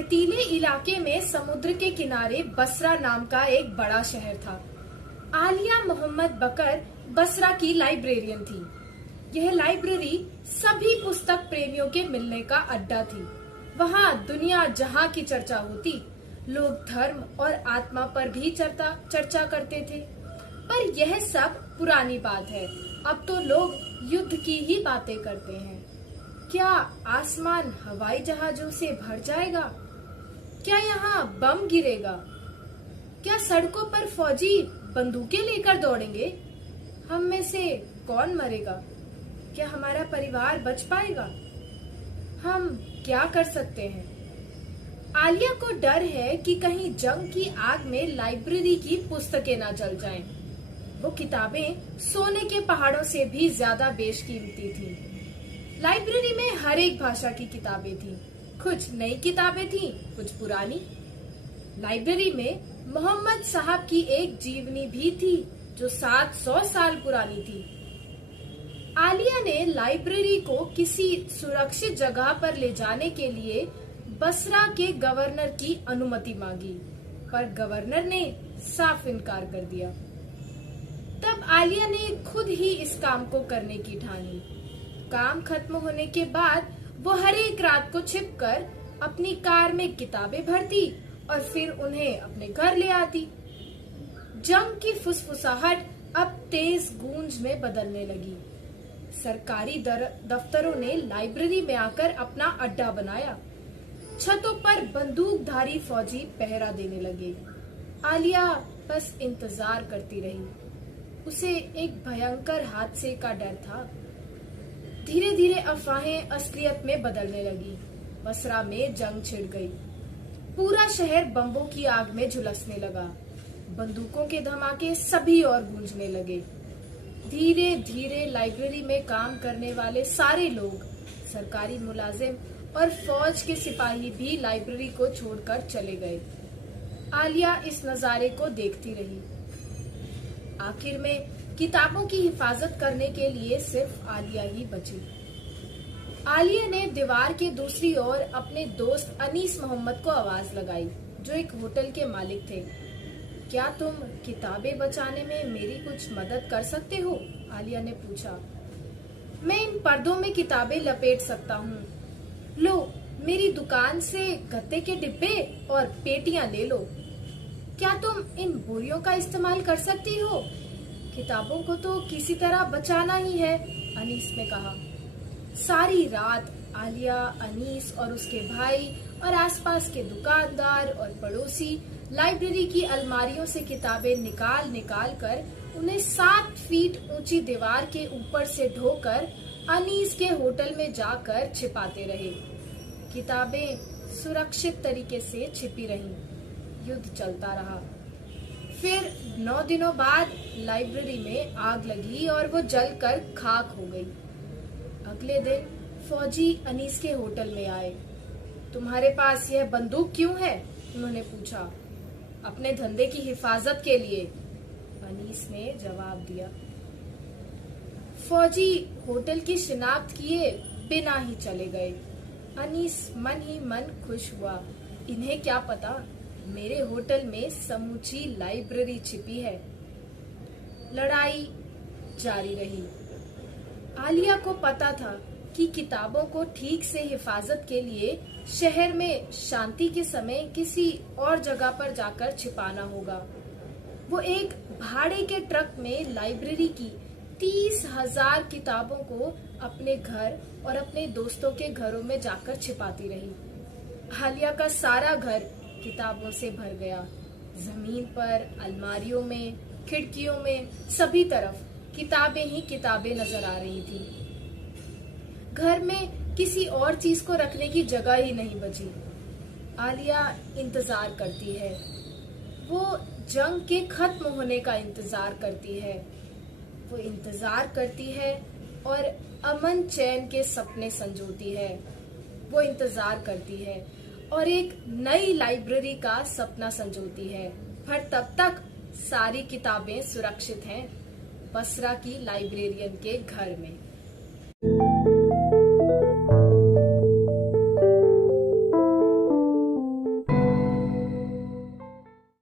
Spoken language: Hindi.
रेतीले इलाके में समुद्र के किनारे बसरा नाम का एक बड़ा शहर था। आलिया मोहम्मद बकर बसरा की लाइब्रेरियन थी। यह लाइब्रेरी सभी पुस्तक प्रेमियों के मिलने का अड्डा थी। वहाँ दुनिया जहाँ की चर्चा होती, लोग धर्म और आत्मा पर भी चर्चा करते थे। पर यह सब पुरानी बात है। अब तो लोग युद्ध की ही बातें करते हैं। क्या आसमान हवाई जहाजों से भर जाएगा? क्या यहाँ बम गिरेगा? क्या सड़कों पर फौजी बंदूकें लेकर दौड़ेंगे? हम में से कौन मरेगा? क्या हमारा परिवार बच पाएगा? हम क्या कर सकते हैं? आलिया को डर है कि कहीं जंग की आग में लाइब्रेरी की पुस्तकें ना जल जाएं। वो किताबें सोने के पहाड़ों से भी ज्यादा बेशकीमती थी। लाइब्रेरी में हर एक भाषा की किताबें थी। कुछ नई किताबें थी, कुछ पुरानी। लाइब्रेरी में मोहम्मद साहब की एक जीवनी भी थी जो 700 साल पुरानी थी। आलिया ने लाइब्रेरी को किसी सुरक्षित जगह पर ले जाने के लिए बसरा के गवर्नर की अनुमति मांगी, पर गवर्नर ने साफ इनकार कर दिया। तब आलिया ने खुद ही इस काम को करने की ठानी। काम खत्म होने के बाद वो हर एक रात को छिपकर अपनी कार में किताबें भरती और फिर उन्हें अपने घर ले आती। जंग की फुसफुसाहट अब तेज गूंज में बदलने लगी। सरकारी दफ्तरों ने लाइब्रेरी में आकर अपना अड्डा बनाया। छतों पर बंदूकधारी फौजी पहरा देने लगे। आलिया बस इंतजार करती रही। उसे एक भयंकर हादसे का डर था। धीरे धीरे अफवाहें असलियत में बदलने लगी। बसरा में जंग छिड़ गई। पूरा शहर बम्बों की आग में झुलसने लगा। बंदूकों के धमाके सभी ओर गूंजने लगे। धीरे धीरे लाइब्रेरी में काम करने वाले सारे लोग, सरकारी मुलाजिम और फौज के सिपाही भी लाइब्रेरी को छोड़कर चले गए। आलिया इस नजारे को देखती रही। आखिर में किताबों की हिफाजत करने के लिए सिर्फ आलिया ही बची। आलिया ने दीवार के दूसरी ओर अपने दोस्त अनीस मोहम्मद को आवाज लगाई, जो एक होटल के मालिक थे। क्या तुम किताबें बचाने में मेरी कुछ मदद कर सकते हो? आलिया ने पूछा। मैं इन पर्दों में किताबें लपेट सकता हूँ। लो, मेरी दुकान से गत्ते के डिब्बे और पेटियां ले लो। क्या तुम इन बोरियों का इस्तेमाल कर सकती हो? किताबों को तो किसी तरह बचाना ही है, अनीस ने कहा। सारी रात आलिया, अनीस और उसके भाई और आसपास के दुकानदार और पड़ोसी लाइब्रेरी की अलमारियों से किताबें निकाल निकाल कर उन्हें 7 फीट ऊंची दीवार के ऊपर से ढोकर अनीस के होटल में जाकर छिपाते रहे। किताबें सुरक्षित तरीके से छिपी रहीं। युद्ध चलता रहा। फिर 9 दिनों बाद लाइब्रेरी में आग लगी और वो जलकर खाक हो गई। अगले दिन फौजी अनीस के होटल में आए। तुम्हारे पास यह बंदूक क्यों है? उन्होंने पूछा। अपने धंधे की हिफाजत के लिए, अनीस ने जवाब दिया। फौजी होटल की शिनाख्त किए बिना ही चले गए। अनीस मन ही मन खुश हुआ। इन्हें क्या पता, मेरे होटल में समूची लाइब्रेरी छिपी है। लड़ाई जारी रही। आलिया को पता था कि किताबों को ठीक से हिफाजत के लिए शहर में शांति के समय किसी और जगह पर जाकर छिपाना होगा। वो एक भाड़े के ट्रक में लाइब्रेरी की 30,000 किताबों को अपने घर और अपने दोस्तों के घरों में जाकर छिपाती रही। आलिया का सारा घर किताबों से भर गया। जमीन पर, अलमारियों में, खिड़कियों में, सभी तरफ किताबें ही किताबें नजर आ रही थी। घर में किसी और चीज को रखने की जगह ही नहीं बची। आलिया इंतजार करती है। वो जंग के खत्म होने का इंतजार करती है। वो इंतजार करती है और अमन चैन के सपने संजोती है। वो इंतजार करती है और एक नई लाइब्रेरी का सपना संजोती है। पर तब तक सारी किताबें सुरक्षित हैं बसरा की लाइब्रेरियन के घर में।